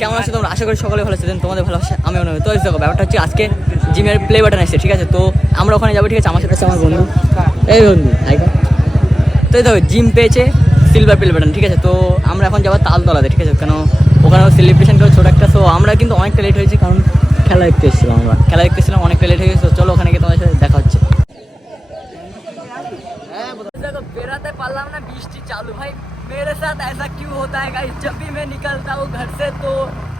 কেমন আছে তোমরা? আশা করি সকলে ভালো আছেন তোমাদের ভালো আছে, আমিও নয় তো দেখো, ব্যাপারটা হচ্ছে আজকে জিমের প্লে বাটন এসেছে, ঠিক আছে? তো আমরা ওখানে যাব, ঠিক আছে? আমার সাথে আমার বন্ধু। এই বন্ধু তো দেখো, জিম পেয়েছে। সিলভার প্লে বাটন ঠিক আছে তো আমরা এখন যাবো তালতলাতে ঠিক আছে কেন ওখানেও সেলিব্রেশন করে ছোটো একটা সো আমরা কিন্তু অনেকটা লেট হয়েছে কারণ খেলা দেখতে এসেছিলাম আমরা খেলা দেখতে এসেছিলাম অনেকটা লেট হয়ে গেছে তো চলো ওখানে গিয়ে তোমাদের সাথে দেখা হচ্ছে देखो बेराते पाला ना बिस्टी चालू भाई मेरे साथ ऐसा क्यों होता है गाइस जब भी मैं निकलता हूँ घर से तो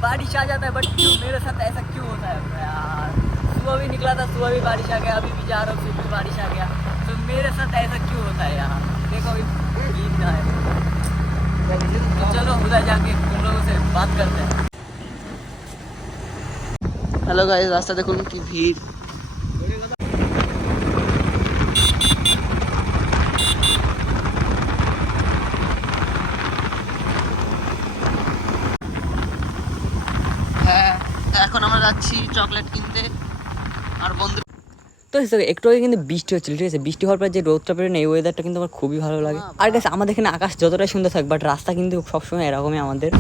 बारिश आ जाता है बट क्यों मेरे साथ ऐसा क्यों होता है यार सुबह भी निकला था सुबह भी बारिश आ गया अभी भी जा रहा हूँ फिर भी बारिश आ गया तो मेरे साथ ऐसा क्यों होता है यार देखो अभी गीत ना है तो चलो उधर जाके तुम लोगों से बात करते हैं হ্যালো গাইজ রাস্তা দেখুন কি ভিড় হ্যাঁ এখন আমরা যাচ্ছি চকলেট কিনতে আর বন্ধু তো একটু আগে কিন্তু বৃষ্টি হচ্ছিল, ঠিক আছে? বৃষ্টি হওয়ার পর যে রোদটা পেরে এই ওয়েদারটা কিন্তু আমার খুবই ভালো লাগে। আর গেছে আমাদের এখানে আকাশ যতটাই সুন্দর থাক বাট রাস্তা কিন্তু সবসময় এরকমই আমাদের।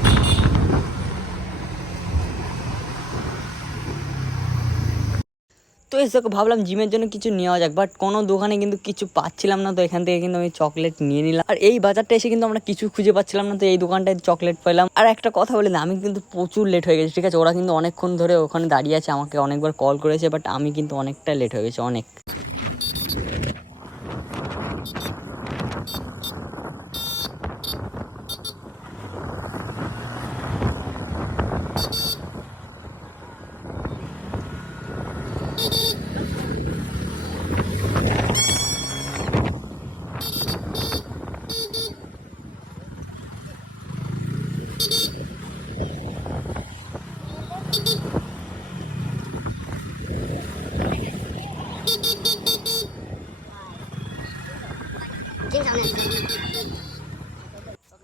তো এসে ভাবলাম জিমের জন্য কিছু নেওয়া যাক বাট কোনো দোকানে কিন্তু কিছু পাচ্ছিলাম না, তো এখান থেকে কিন্তু আমি চকলেট নিয়ে নিলাম। আর এই বাজারটা এসে কিন্তু আমরা কিছু খুঁজে পাচ্ছিলাম না, তো এই দোকানটায় চকলেট পেলাম। আর একটা কথা বলে আমি কিন্তু প্রচুর লেট হয়ে গেছি, ঠিক আছে? ওরা কিন্তু অনেকক্ষণ ধরে ওখানে দাঁড়িয়ে আছে, আমাকে অনেকবার কল করেছে বাট আমি কিন্তু অনেকটা লেট হয়ে গেছি, অনেক।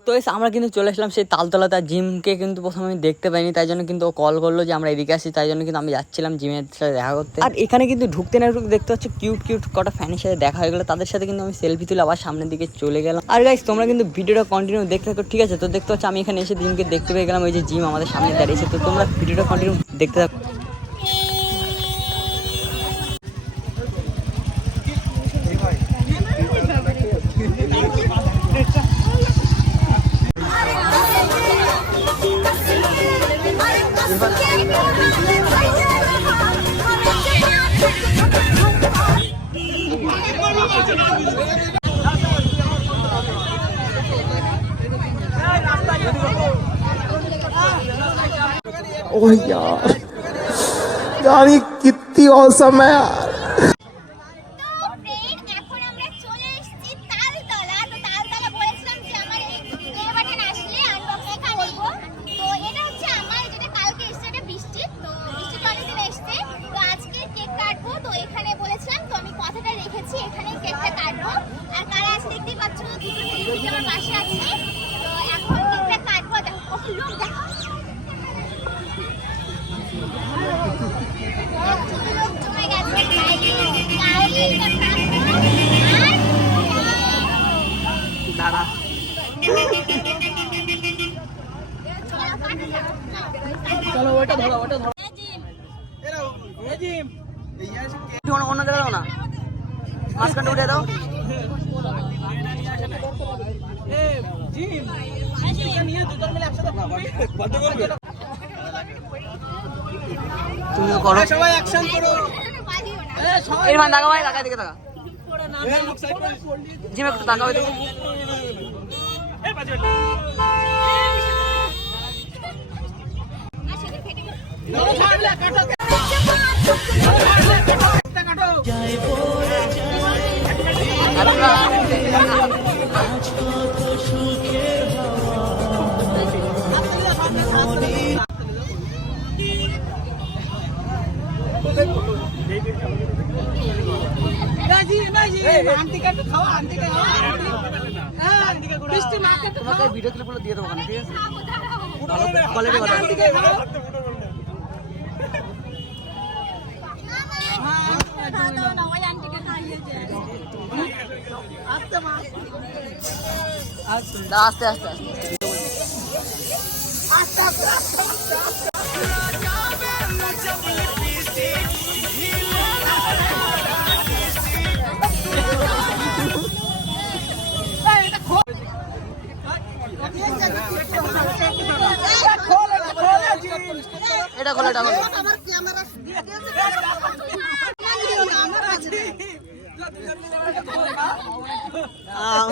তো এসে আমরা কিন্তু চলে আসলাম সেই তালতলাতে, আর জিমকে কিন্তু প্রথমে আমি দেখতে পাইনি, তাই জন্য কিন্তু ও কল করল যে আমরা এদিকে আসি, তাই জন্য কিন্তু আমি যাচ্ছিলাম জিমের সাথে দেখা করতে। আর এখানে কিন্তু ঢুকতে না ঢুকতে দেখতে পাচ্ছ কিউট কিউট কটা ফ্যানের সাথে দেখা হয়ে গেলো, তাদের সাথে কিন্তু আমি সেলফি তুলে আবার সামনের দিকে চলে গেলাম। আর গাইস তোমরা কিন্তু ভিডিওটা কন্টিনিউ দেখতে থাকো, ঠিক আছে? তো দেখতে পাচ্ছ আমি এখানে এসে জিমকে দেখতে পেয়ে গেলাম, ওই যে জিম আমাদের সামনে দাঁড়িয়েছে তো তোমরা ভিডিওটা কন্টিনিউ দেখতে থাকো। ओह यार यार ये कितनी औसम है यार। রেখেছি এখানে কেকটা কাটবো আর কারা আছে দেখতেই পাচ্ছ দুটো সেলিব্রিটি আমার পাশে আছে। তো এখন কেকটা কাটবো দেখো লোক দেখো। লোক জমে গেছে দাঁড়া চলো ওটা ধরো ওটা ধরো না। মাঝখানটা উঠে দাও। তুমিও করো। সবাই অ্যাকশন করো এর মান দাগা ভাই ভিডিও হ্যাঁ, ক্লিপগুলো দিয়ে দেবো ঠিক আছে? কলেজে হ্যাঁ, আস্তে আস্তে আস্তে। আস্তে আস্তে আস্তে আস্তে। এটা খোলো এটা খোলো আহ,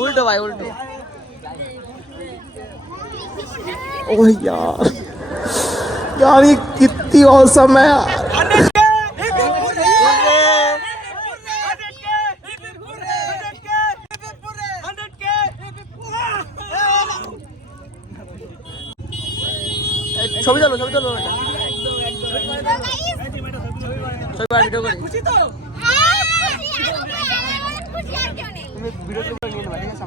উল্টো ভাই উল্টো ओ यार यार ये कितनी औसम है यार ছবি তোলো ছবি তোলো। ছবি তুমি নিয়ে ঠিক আছে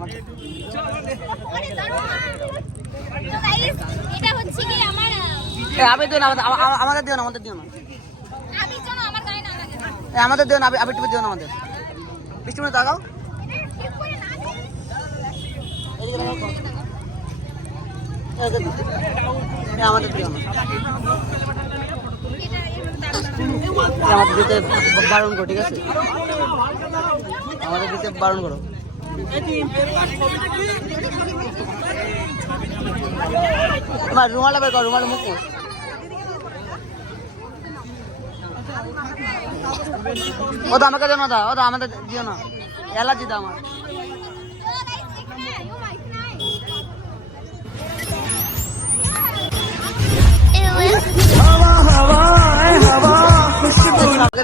দিও না, আমাদের আমা- আমাদের দিও না, আমাদের দিও না। আমাদের দিও না দিও না আমাদের। বৃষ্টি তাকাও এটা ঠিক করে না দিলে এই আমাদের আমাদের দিতে বারণ করো ঠিক আছে আমাদের দিতে বারণ করো তোমার রুমালটা বের করো রুমাল মুখ। ও তো আমাকে দিও না দা ও তো আমাদের দিও না অ্যালার্জি দাও আমার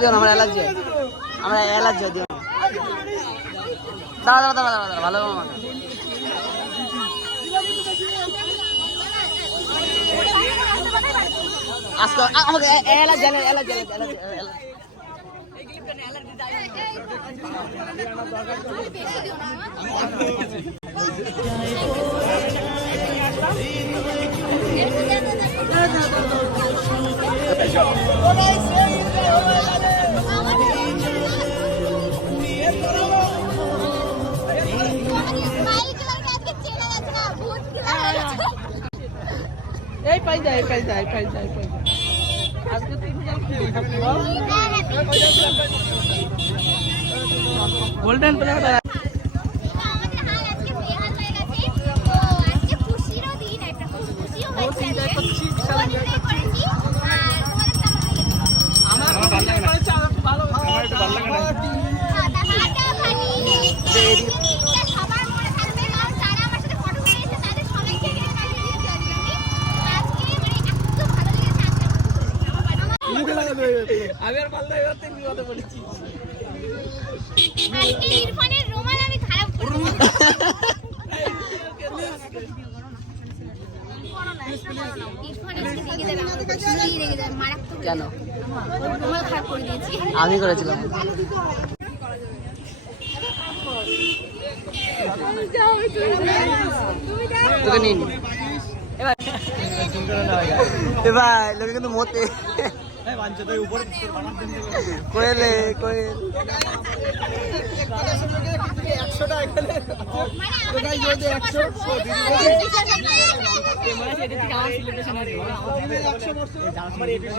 দিও না আমার অ্যালার্জি আমরা অ্যালার্জি দিও না দাঁড়া দাঁড়া দাঁড়া ভালো আমার আজকে আমাকে অ্যালার্জি যায় পাই যায় পাই যায় পাই যায়। আজকে তিন গোল্ডেন কেন। আমি করেছিলাম এবার লোকে কিন্তু মতে কোয়েলে কোয়েল মানে একশো